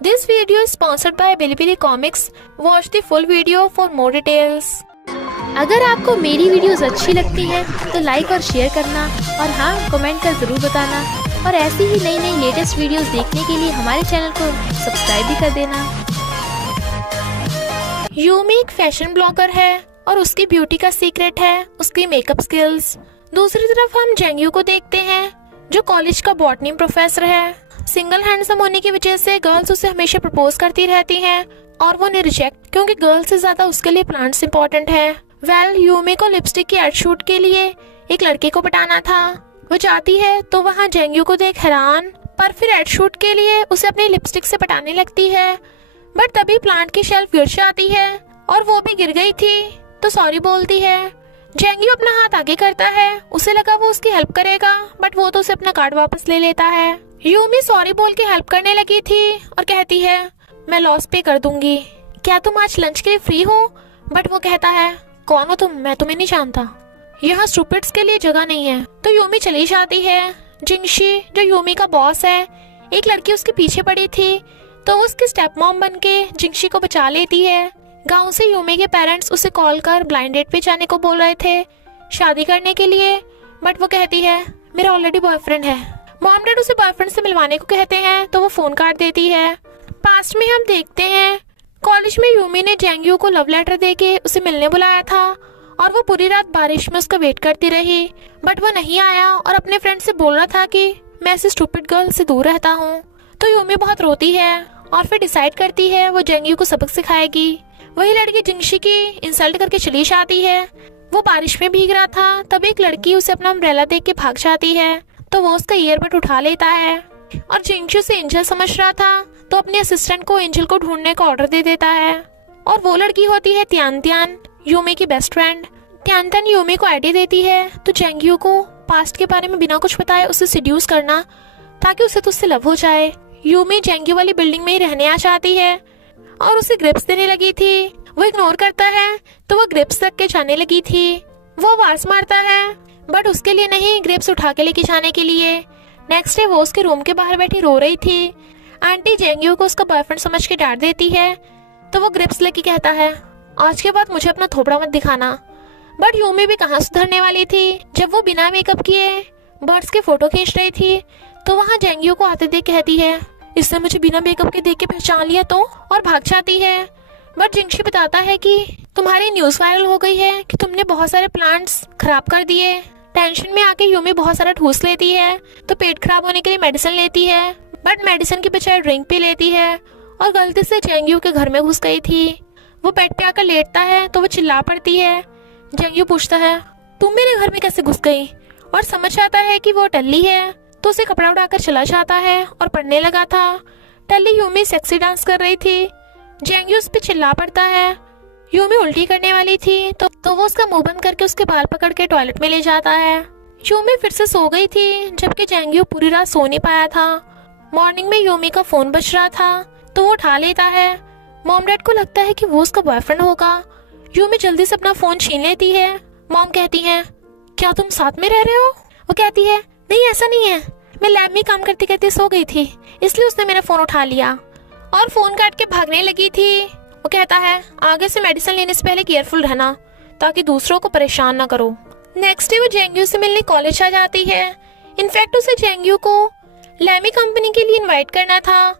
This video is sponsored by Bilibili Comics. Watch the full video for more details. अगर आपको मेरी videos अच्छी लगती हैं तो लाइक और शेयर करना और हाँ कमेंट कर ज़रूर बताना और ऐसी ही नई नई लेटेस्ट वीडियोस देखने के लिए हमारे चैनल को सब्सक्राइब भी कर देना। यूमी एक फैशन ब्लॉगर है और उसकी ब्यूटी का सीक्रेट है उसकी मेकअप स्किल्स। दूसरी तरफ हम जेंग्यू को देखते हैं जो कॉलेज का बॉटनी प्रोफेसर है। सिंगल हैंडसम होने की वजह से गर्ल्स उसे हमेशा प्रपोज करती रहती हैं और वो उन्हें रिजेक्ट क्योंकि गर्ल्स से ज्यादा उसके लिए प्लांट्स इंपॉर्टेंट है। यूमी को लिपस्टिक की एड शूट के लिए एक लड़के को पटाना था। वो जाती है तो वहाँ जेंग्यू को देख हैरान, पर फिर एड शूट के लिए उसे अपनी लिपस्टिक से पटाने लगती है। बट तभी प्लांट की शेल्फ गिर जाती है और वो भी गिर गई थी तो सॉरी बोलती है। जेंग्यू अपना हाथ आगे करता है, उसे लगा वो उसकी हेल्प करेगा बट वो तो उसे अपना कार्ड वापस ले लेता है। यूमी सॉरी बोल के हेल्प करने लगी थी और कहती है मैं लॉस पे कर दूंगी, क्या तुम आज लंच के लिए फ्री हो? बट वो कहता है कौन हो तुम, मैं तुम्हें नहीं जानता, यहाँ स्टूपिड्स के लिए जगह नहीं है। तो यूमी चली जाती है। जिंगशी जो यूमी का बॉस है, एक लड़की उसके पीछे पड़ी थी तो वो उसकी स्टेप मॉम बन के जिंगशी को बचा लेती है। गांव से यूमी के पेरेंट्स उसे कॉल कर ब्लाइंड डेट पे जाने को बोल रहे थे शादी करने के लिए, बट वो कहती है मेरा ऑलरेडी बॉयफ्रेंड है। मॉम डैड उसे बॉयफ्रेंड से मिलवाने को कहते हैं तो वो फोन काट देती है। पास्ट में हम देखते हैं कॉलेज में यूमी ने जेंग्यू को लव लेटर देके उसे मिलने बुलाया था और वो पूरी रात बारिश में उसका वेट करती रही, बट वो नहीं आया और अपने फ्रेंड से बोल रहा था कि मैं ऐसे स्टूपिड गर्ल से दूर रहता हूँ। तो यूमी बहुत रोती है और फिर डिसाइड करती है वो जेंग्यू को सबक सिखाएगी। वही लड़की जिंगशी की इंसल्ट करके चली जाती है। वो बारिश में भीग रहा था तब एक लड़की उसे अपना अम्ब्रेला देख के भाग जाती है तो वो उसका ईयरबड उठा लेता है और जिंगशी से एंजल समझ रहा था तो अपने असिस्टेंट को एंजल को ढूंढने का ऑर्डर दे देता है। और वो लड़की होती है त्यान त्यान, यूमी की बेस्ट फ्रेंड। त्यान त्यान यूमी को आइडिया देती है तो जेंग्यू को पास्ट के बारे में बिना कुछ बताए उसे सिड्यूस करना ताकि उसे तो उससे लव हो जाए। यूमी जेंग्यू वाली बिल्डिंग में ही रहने आ जाती है और उसे ग्रिप्स देने लगी थी। वो इग्नोर करता है तो वो ग्रिप्स रख के जाने लगी थी। वो आवाज मारता है बट उसके लिए नहीं, ग्रेप्स उठा के लेके जाने के लिए। नेक्स्ट डे वो उसके रूम के बाहर बैठी रो रही थी। आंटी जेंग्यू को उसका बॉयफ्रेंड समझ के डांट देती है तो वो ग्रेप्स लेके कहता है आज के बाद मुझे अपना थोपड़ा मत दिखाना। बट यूमी भी कहाँ सुधरने वाली थी। जब वो बिना मेकअप किए बर्ड्स के फोटो खींच रही थी तो वहाँ जेंग्यू को आते देख कहती है इसने मुझे बिना मेकअप के देख के पहचान लिया तो, और भाग जाती है। बट जिंगशी बताता है कि तुम्हारी न्यूज वायरल हो गई है कि तुमने बहुत सारे प्लांट्स खराब कर दिए। टेंशन में आके यूमी बहुत सारा ठूस लेती है तो पेट खराब होने के लिए मेडिसिन लेती है, बट मेडिसिन की बजाय ड्रिंक पी लेती है और गलती से जेंग्यू के घर में घुस गई थी। वो बेड पे आकर लेटता है तो वो चिल्ला पड़ती है। जेंग्यू पूछता है तुम मेरे घर में कैसे घुस गई, और समझ आता है कि वो टल्ली है तो उसे कपड़ा उड़ाकर चला जाता है और पढ़ने लगा था। टल्ली यूमी सेक्सी डांस कर रही थी। जेंग्यू उस पे चिल्ला पड़ता है। यूमी उल्टी करने वाली थी तो वो उसका मुंह बंद करके उसके बाल पकड़ के टॉयलेट में ले जाता है। यूमी फिर से सो गई थी जबकि जेंग्यू पूरी रात सो नहीं पाया था। मॉर्निंग में यूमी का फोन बज रहा था तो वो उठा लेता है। मॉम डैड को लगता है कि वो उसका बॉयफ्रेंड होगा। यूमी जल्दी से अपना फोन छीन लेती है। मॉम कहती है क्या तुम साथ में रह रहे हो? वो कहती है नहीं ऐसा नहीं है, मैं लैब में काम करते करते सो गई थी इसलिए उसने मेरा फोन उठा लिया और फोन काट के भागने लगी थी। वो कहता है आगे से मेडिसिन लेने से पहले केयरफुल रहना ताकि दूसरों को परेशान ना करो। नेक्स्ट डे वो जेंग्यू से मिलने कॉलेज आ जाती है। इनफैक्ट उसे जेंग्यू को लैमी कंपनी के लिए इनवाइट करना था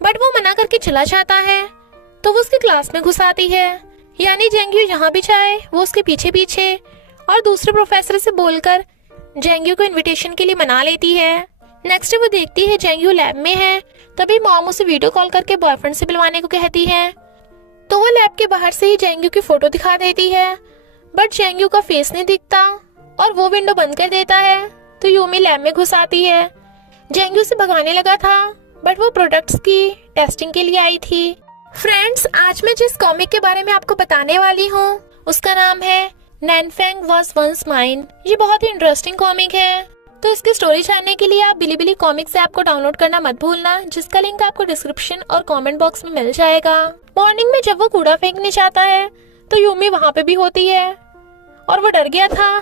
बट वो मना करके चला जाता है तो वो उसकी क्लास में घुस आती है। यानी जेंग्यू जहाँ भी जाए वो उसके पीछे पीछे और दूसरे प्रोफेसर से बोलकर जेंग्यू को इन्विटेशन के लिए मना लेती है। नेक्स्ट डे वो देखती है जेंग्यू लैब में है, तभी मॉम उसे वीडियो कॉल करके बॉयफ्रेंड से मिलवाने को कहती है तो वो लैब के बाहर से ही जेंग्यू की फोटो दिखा देती है, बट जेंग्यू का फेस नहीं दिखता और वो विंडो बंद कर देता है तो यूमी लैब में घुस आती है। जेंग्यू से भगाने लगा था बट वो प्रोडक्ट्स की टेस्टिंग के लिए आई थी। फ्रेंड्स, आज मैं जिस कॉमिक के बारे में आपको बताने वाली हूँ उसका नाम है नैनफैंग वाज वंस माइन। ये बहुत ही इंटरेस्टिंग कॉमिक है तो इसकी स्टोरी जानने के लिए आप बिलीबिली कॉमिक्स ऐप को डाउनलोड करना मत भूलना, जिसका लिंक आपको डिस्क्रिप्शन और कमेंट बॉक्स में मिल जाएगा। मॉर्निंग में जब वो कूड़ा फेंकने जाता है तो यूमी वहाँ पे भी होती है और वो डर गया था।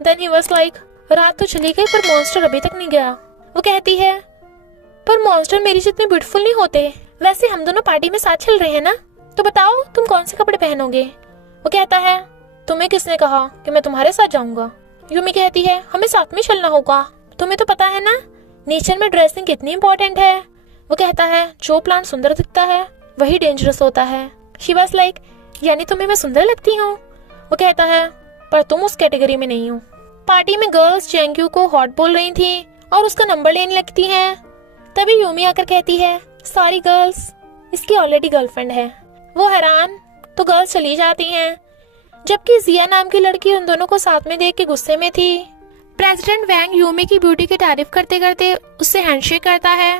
देन ही वाज लाइक रात तो चली गई पर मॉन्स्टर अभी तक नहीं गया। वो कहती है पर मॉन्स्टर मेरी जितने ब्यूटीफुल नहीं होते, वैसे हम दोनों पार्टी में साथ चल रहे हैं ना, तो बताओ तुम कौन से कपड़े पहनोगे। वो कहता है तुम्हें किसने कहा कि मैं तुम्हारे साथ जाऊंगा। यूमी कहती है हमें साथ में चलना होगा, तुम्हें तो पता है ना नेचर में ड्रेसिंग कितनी इंपॉर्टेंट है। वो कहता है जो प्लांट सुंदर दिखता है वही डेंजरस होता है। शी वाज लाइक यानी तुम्हें मैं सुंदर लगती हूँ। वो कहता है पर तुम उस कैटेगरी में नहीं हो। पार्टी में गर्ल्स जेंग्यू को हॉट बोल रही थी और उसका नंबर लेने लगती हैं। तभी यूमी आकर कहती है सॉरी गर्ल्स, इसकी ऑलरेडी गर्लफ्रेंड है। वो हैरान तो गर्ल्स चली जाती हैं, जबकि जिया नाम की लड़की उन दोनों को साथ में देख के गुस्से में थी। प्रेसिडेंट वैंग यूमी की ब्यूटी की तारीफ करते करते उससे हैंडशेक करता है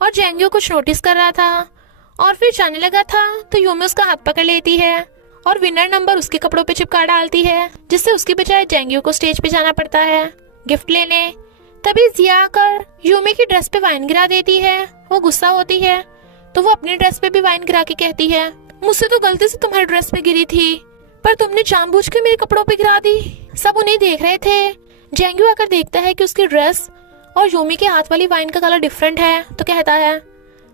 और जेंग्यू कुछ नोटिस कर रहा था और फिर जाने लगा था तो यूमी उसका हाथ पकड़ लेती है और विनर नंबर उसके कपड़ों पे चिपका डालती है, जिससे उसकी बजाय जेंग्यू को स्टेज पे जाना पड़ता है गिफ्ट लेने। तभी जिया आकर यूमी की ड्रेस पे वाइन गिरा देती है। वो गुस्सा होती है तो वो अपनी ड्रेस पे भी वाइन गिरा के कहती है मुझसे तो गलती से तुम्हारी ड्रेस पे गिरी थी, पर तुमने जानबूझ के मेरे कपड़ों पे गिरा दी। सब उन्हें देख रहे थे। जेंग्यू आकर देखता है कि उसकी ड्रेस और यूमी के हाथ वाली वाइन का कलर डिफरेंट है, तो कहता है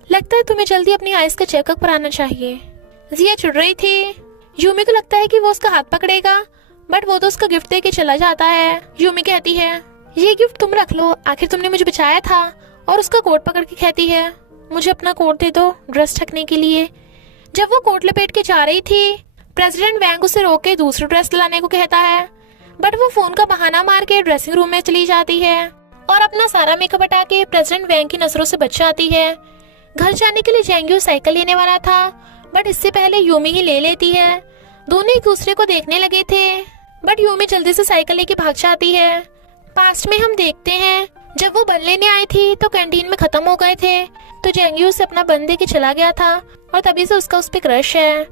लगता है तुम्हें जल्दी अपनी आइज का चेकअप कराना चाहिए। जिया चिढ़ रही थी। यूमी को लगता है कि वो उसका हाथ पकड़ेगा, बट वो तो उसका गिफ्ट दे के चला जाता है। यूमी कहती है ये गिफ्ट तुम रख लो, आखिर तुमने मुझे बचाया था। और उसका कोट पकड़ के कहती है मुझे अपना कोट दे दो ड्रेस ढकने के लिए। जब वो कोट लपेट के जा रही थी, प्रेसिडेंट वैंग उसे रोक के दूसरी ड्रेस लाने को कहता है, बट वो फोन का बहाना मार के ड्रेसिंग रूम में चली जाती है और अपना सारा मेकअप हटा के प्रेसिडेंट वैंग की नजरों से बच जाती है। घर जाने के लिए जेंग्यू साइकिल लेने वाला था, बट इससे पहले यूमी ही ले लेती है। दोनों एक दूसरे को देखने लगे थे, बट यूमी जल्दी से साइकिल लेके भाग जाती है। पास्ट में हम देखते हैं जब वो बन लेने आई थी तो कैंटीन में खत्म हो गए थे, तो जेंग्यू से अपना बन दे के चला गया था और तभी से उसका उस पे क्रश है।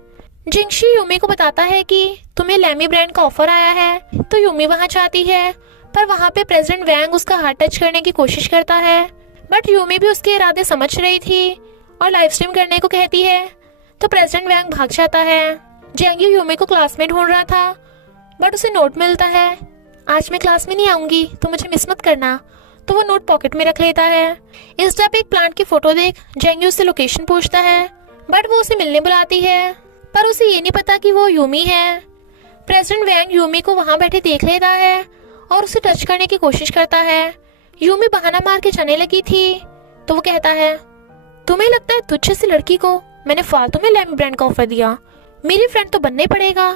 जिंगशी यूमी को बताता है कि तुम्हें लैमी ब्रांड का ऑफर आया है, तो यूमी वहाँ जाती है, पर वहाँ पे प्रेसिडेंट वैंग उसका हाथ टच करने की कोशिश करता है, बट यूमी भी उसके इरादे समझ रही थी और लाइव स्ट्रीम करने को कहती है, तो प्रेसिडेंट वैंग भाग जाता है। जेंग्यू यूमी को क्लास में ढूंढ रहा था, बट उसे नोट मिलता है आज मैं क्लास में नहीं आऊंगी तो मुझे मिस मत करना, तो वो नोट पॉकेट में रख लेता है। इंस्टा पे एक प्लांट की फोटो देख जेंग्यू से लोकेशन पूछता है, बट वो उसे मिलने बुलाती है, पर उसे ये नहीं पता कि वो यूमी है। प्रेसिडेंट वैंग यूमी को वहाँ बैठे देख लेता है और उसे टच करने की कोशिश करता है। यूमी बहाना मार के जाने लगी थी, तो वो कहता है तुम्हें लगता है तुझ जैसी लड़की को मैंने फालतू में लैमी ब्रांड का ऑफर दिया, मेरी फ्रेंड तो बनना ही पड़ेगा।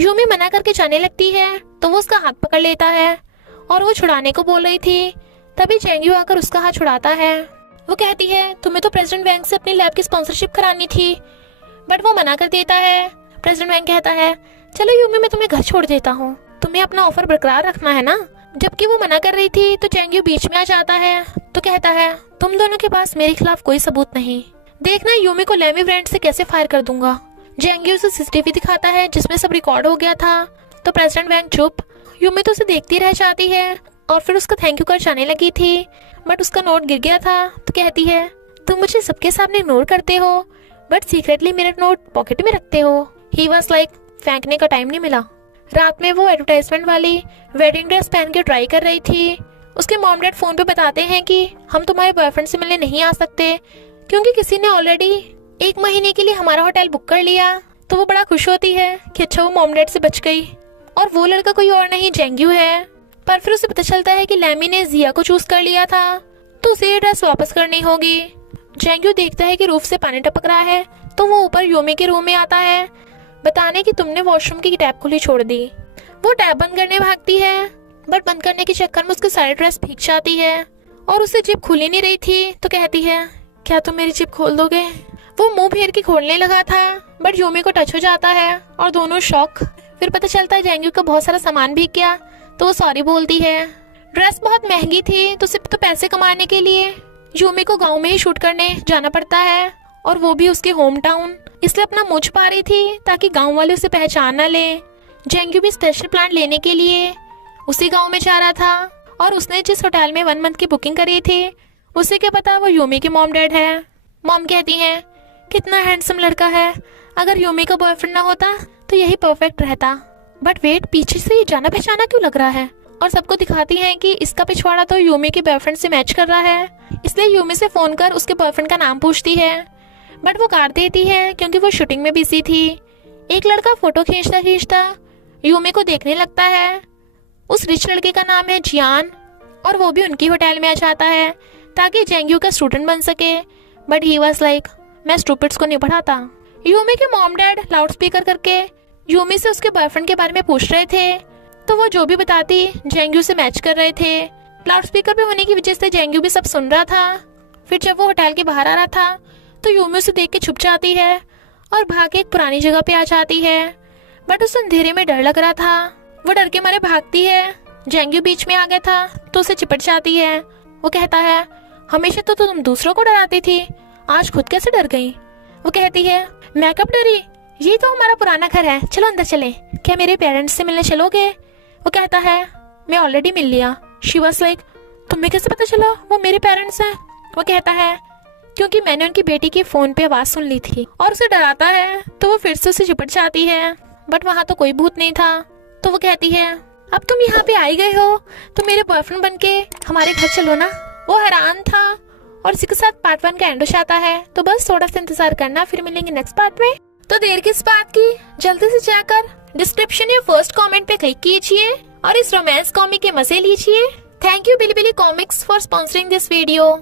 यूमी मना करके जाने लगती है, तो वो उसका हाथ पकड़ लेता है और वो छुड़ाने को बोल रही थी, तभी जेंग्यू आकर उसका हाथ छुड़ाता है। वो कहती है तुम्हें तो प्रेसिडेंट वैंग से अपनी लैब की स्पॉन्सरशिप करानी थी, बट वो मना कर देता है। प्रेसिडेंट वैंग कहता है चलो यूमी मैं तुम्हें घर छोड़ देता हूँ, तुम्हें अपना ऑफर बरकरार रखना है ना। जबकि वो मना कर रही थी तो जेंग्यू बीच में आ जाता है, तो कहता है तुम दोनों के पास मेरे खिलाफ कोई सबूत नहीं, देखना यूमी को लैमी ब्रांड से कैसे फायर कर दूंगा। जेंग्यू उसे सीसीटीवी दिखाता है जिसमें सब रिकॉर्ड हो गया था, तो प्रेसिडेंट वैंग चुप। यूमी तो उसे देखती रह जाती है और फिर उसका थैंक यू कर जाने लगी थी, बट उसका नोट गिर गया था, तो कहती है तुम मुझे सबके सामने इग्नोर करते हो, बट सीक्रेटली मेरा नोट पॉकेट में रखते हो। ही वाज लाइक फेंकने का टाइम नहीं मिला। रात में वो एडवर्टाइजमेंट वाली वेडिंग ड्रेस पहन के ट्राई कर रही थी। उसके मॉम डैड फोन पे बताते हैं कि हम तुम्हारे बॉयफ्रेंड से मिलने नहीं आ सकते क्योंकि किसी ने ऑलरेडी 1 महीने के लिए हमारा होटल बुक कर लिया। तो वो बड़ा खुश होती है कि अच्छा वो मॉम डैड से बच गई और वो लड़का कोई और नहीं जेंग्यू है। पर फिर उसे पता चलता है कि लैमी ने जिया को चूज कर लिया था, तो उसे ये ड्रेस वापस करनी होगी। जेंग्यू देखता है कि रूफ से पानी टपक रहा है, तो वो ऊपर यूमी के रूम में आता है बताने कि तुमने वॉशरूम की टैप खुली छोड़ दी। वो टैप बंद करने भागती है, बट बंद करने के चक्कर में उसकी सारी ड्रेस भीग जाती है और उसे जिप खुल ही नहीं रही थी, तो कहती है क्या तुम मेरी जिप खोल दोगे। वो मुंह फेर के खोलने लगा था, बट यूमी को टच हो जाता है और दोनों शॉक। फिर पता चलता है जेंग्यू का बहुत सारा सामान भीग गया, तो वो सॉरी बोलती है। ड्रेस बहुत महंगी थी, तो सिर्फ तो पैसे कमाने के लिए यूमी को गांव में ही शूट करने जाना पड़ता है, और वो भी उसके होम टाउन। इसलिए अपना मुंह छुपा रही थी ताकि गांव वाले उसे पहचान न ले। जेंग्यू भी स्पेशल प्लांट लेने के लिए उसी गांव में जा रहा था, और उसने जिस होटल में 1 मंथ की बुकिंग करी थी उसे क्या पता वो यूमी की मॉम डैड है। मॉम कहती हैं कितना हैंडसम लड़का है, अगर यूमी का बॉयफ्रेंड ना होता तो यही परफेक्ट रहता। बट वेट, पीछे से ये जाना पहचाना क्यों लग रहा है। और सबको दिखाती हैं कि इसका पिछवाड़ा तो यूमी के बॉयफ्रेंड से मैच कर रहा है, इसलिए यूमी से फोन कर उसके बॉयफ्रेंड का नाम पूछती है। बट वो काट देती है क्योंकि वो शूटिंग में बिजी थी। एक लड़का फोटो खींचता खींचता यूमी को देखने लगता है। उस रिच लड़के का नाम है जियान और वो भी उनकी होटल में आ जाता है ताकि जेंग्यू का स्टूडेंट बन सके। बट ही वाज लाइक, मैं स्टूपिड्स को नहीं पढ़ाता। यूमी के मॉम डैड लाउड स्पीकर करके यूमी से उसके बॉयफ्रेंड के बारे में पूछ रहे थे, तो वो जो भी बताती जेंग्यू से मैच कर रहे थे। लाउड स्पीकर पे होने की वजह से जेंग्यू भी सब सुन रहा था। फिर जब वो होटल के बाहर आ रहा था तो यूमी उसे देख के छुप जाती है और भाग के एक पुरानी जगह पे आ जाती है। बट उस अंधेरे में डर लग रहा था, वो डर के मारे भागती है। जेंग्यू बीच में आ गया था तो उसे चिपट जाती है। वो कहता है, हमेशा तो तुम दूसरों को डराती थी, आज खुद कैसे डर गई? वो कहती है, मैं कब डरी, ये तो हमारा पुराना घर है, चलो अंदर चले, क्या मेरे पेरेंट्स से मिलने चलोगे? वो कहता है, मैं ऑलरेडी मिल लिया। शी वाज लाइक, तुम्हें कैसे पता चला वो मेरे पेरेंट्स हैं? वो कहता है, क्योंकि मैंने उनकी बेटी की फोन पे आवाज सुन ली थी। और उसे डराता है तो वो फिर से उसे चिपट जाती है। बट वहाँ तो कोई भूत नहीं था। तो वो कहती है, अब तुम यहाँ पे आई गए हो तो मेरे बॉयफ्रेंड बन के हमारे घर चलो ना। वो हैरान था और इसी के साथ पार्ट 1 का एंड हो जाता है। तो बस थोड़ा सा इंतजार करना, फिर मिलेंगे नेक्स्ट पार्ट में। तो देर किस बात की, जल्दी से जाकर डिस्क्रिप्शन या फर्स्ट कमेंट पे क्लिक कीजिए और इस रोमांस कॉमिक के मजे लीजिए। Thank you Billy Billy Comics for sponsoring this video.